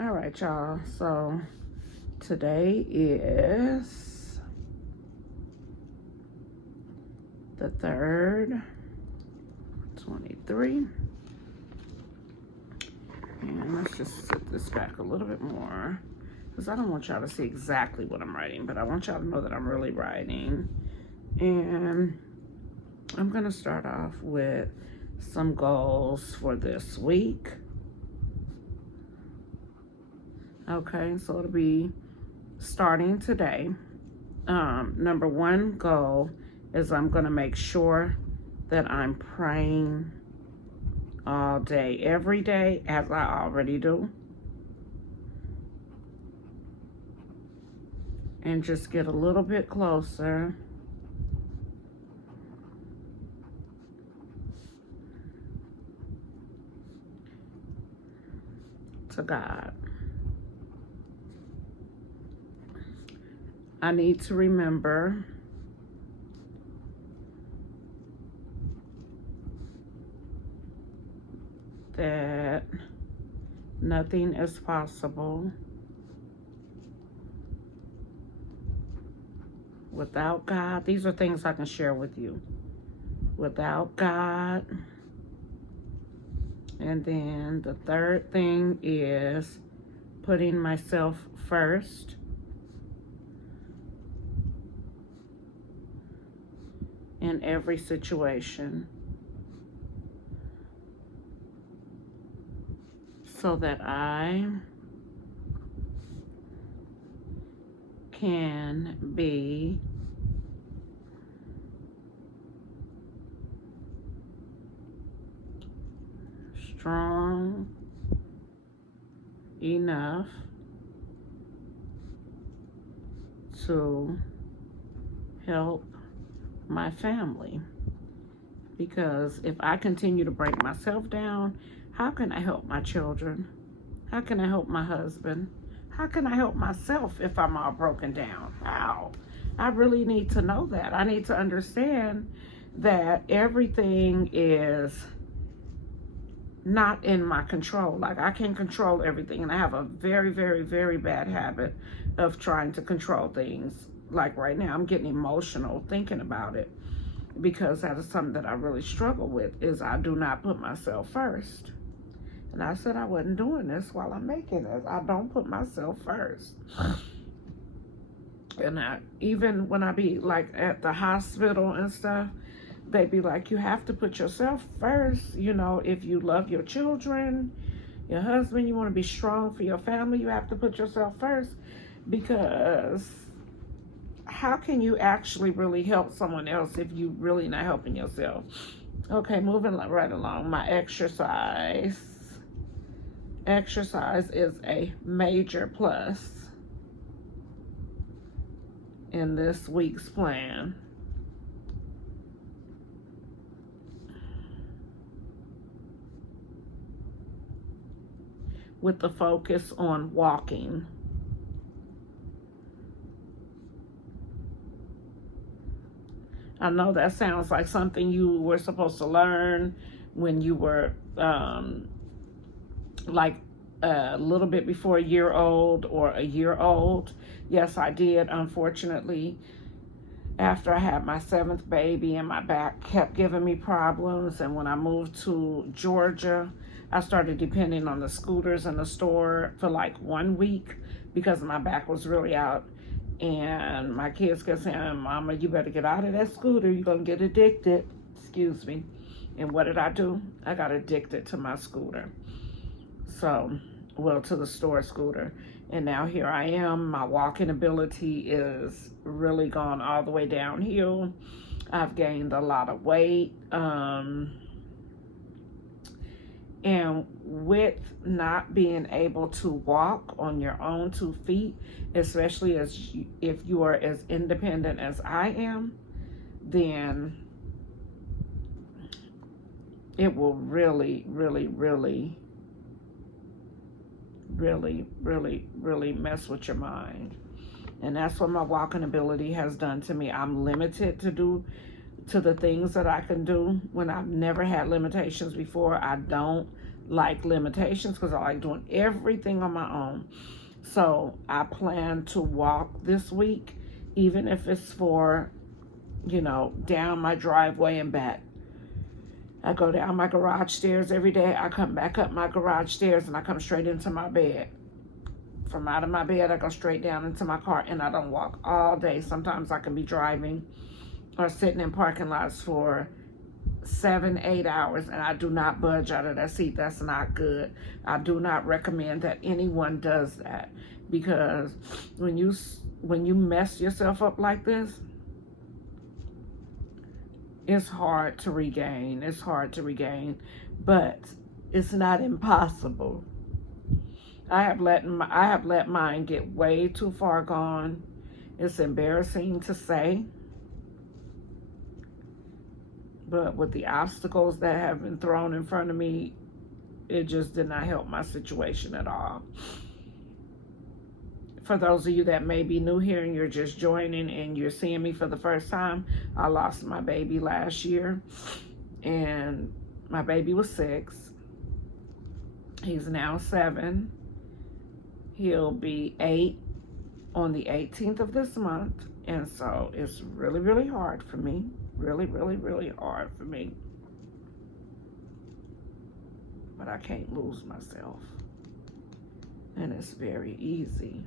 All right, y'all. So today is the 3rd, 23. And let's just set this back a little bit more because I don't want y'all to see exactly what I'm writing, but I want y'all to know that I'm really writing. And I'm going to start off with some goals for this week. Okay, so it'll be starting today. Number one goal is I'm going to make sure that I'm praying all day, every day, as I already do. And just get a little bit closer to God. I need to remember that nothing is possible without God. These are things I can share with you. Without God. And then the third thing is putting myself first. In every situation, so that I can be strong enough to help my family. Because if I continue to break myself down, how can I help my children? How can I help my husband? How can I help myself if I'm all broken down? How? I really need to know that. I need to understand that everything is not in my control. Like, I can't control everything. And I have a very, very, very bad habit of trying to control things. Like right now, I'm getting emotional thinking about it because that is something that I really struggle with, is I do not put myself first. And I said I wasn't doing this while I'm making this. I don't put myself first. And even when I be like at the hospital and stuff, they be like, you have to put yourself first. You know, if you love your children, your husband, you want to be strong for your family, you have to put yourself first. Because how can you actually really help someone else if you really not helping yourself? Okay, moving right along. My exercise. Exercise is a major plus in this week's plan. With the focus on walking. I know that sounds like something you were supposed to learn when you were like a little bit before a year old or a year old. Yes, I did. Unfortunately, after I had my 7th baby and my back kept giving me problems, and when I moved to Georgia, I started depending on the scooters in the store for like 1 week because my back was really out. And my kids kept saying, Mama, you better get out of that scooter. You're going to get addicted. Excuse me. And what did I do? I got addicted to my scooter. To the store scooter. And now here I am. My walking ability is really gone all the way downhill. I've gained a lot of weight. And with not being able to walk on your own 2 feet, especially if you are as independent as I am, then it will really, really, really, really, really, really mess with your mind. And that's what my walking ability has done to me. I'm limited to the things that I can do when I've never had limitations before. I don't like limitations because I like doing everything on my own. So I plan to walk this week, even if it's for, down my driveway and back. I go down my garage stairs every day. I come back up my garage stairs and I come straight into my bed. From out of my bed, I go straight down into my car, and I don't walk all day. Sometimes I can be driving or sitting in parking lots for 7-8 hours, and I do not budge out of that seat. That's not good. I do not recommend that anyone does that, because when you mess yourself up like this, it's hard to regain. It's hard to regain, but it's not impossible. I have let mine get way too far gone. It's embarrassing to say, but with the obstacles that have been thrown in front of me, it just did not help my situation at all. For those of you that may be new here and you're just joining and you're seeing me for the first time, I lost my baby last year, and my baby was 6. He's now 7. He'll be 8 on the 18th of this month. And so it's really, really hard for me. Really, really, really hard for me. But I can't lose myself. And it's very easy.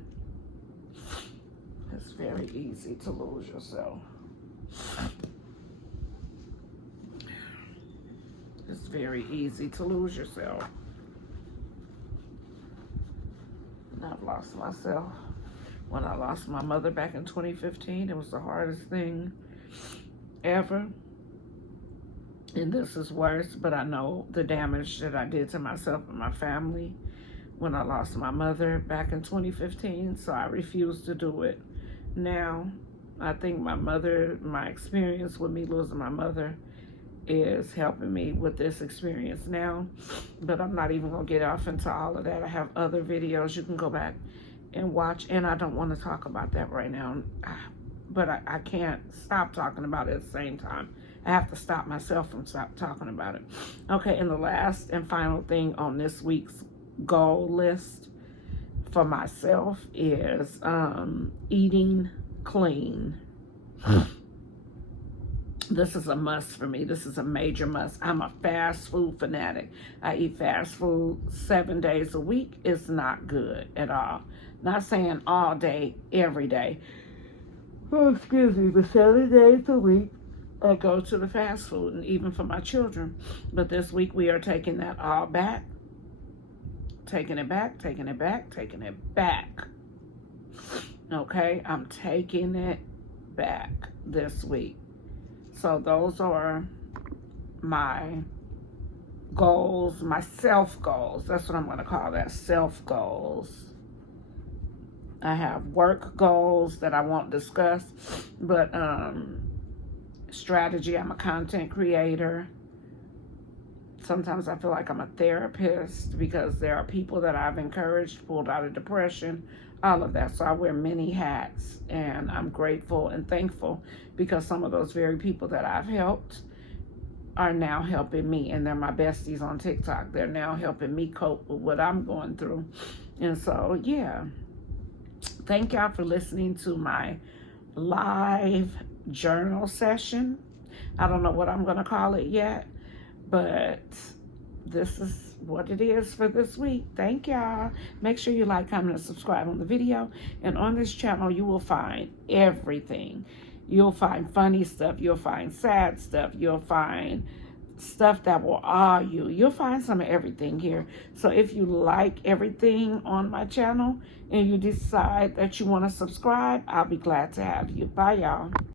It's very easy to lose yourself. It's very easy to lose yourself. I've lost myself. When I lost my mother back in 2015, it was the hardest thing ever. And this is worse, but I know the damage that I did to myself and my family when I lost my mother back in 2015, so I refuse to do it now. I think my experience with me losing my mother is helping me with this experience now, but I'm not even gonna get off into all of that. I have other videos you can go back and watch, and I don't want to talk about that right now, but I can't stop talking about it at the same time. I have to stop myself from talking about it. Okay, and the last and final thing on this week's goal list for myself is eating clean. This is a must for me. This is a major must. I'm a fast food fanatic. I eat fast food 7 days a week. It's not good at all. Not saying all day, every day. Oh, excuse me, but 7 days a week I go to the fast food, and even for my children. But this week we are taking that all back. Taking it back, taking it back, taking it back. Okay, I'm taking it back this week. So those are my goals, my self goals. That's what I'm going to call that, self goals. I have work goals that I won't discuss, but strategy, I'm a content creator. Sometimes I feel like I'm a therapist because there are people that I've encouraged, pulled out of depression, all of that. So I wear many hats, and I'm grateful and thankful because some of those very people that I've helped are now helping me, and they're my besties on TikTok. They're now helping me cope with what I'm going through. And so, yeah, thank y'all for listening to my live journal session. I don't know what I'm going to call it yet, but this is what it is for this week. Thank y'all. Make sure you like, comment, and subscribe on the video. And on this channel, you will find everything. You'll find funny stuff. You'll find sad stuff. You'll find stuff that will awe you. You'll find some of everything here. So if you like everything on my channel and you decide that you want to subscribe, I'll be glad to have you. Bye, y'all.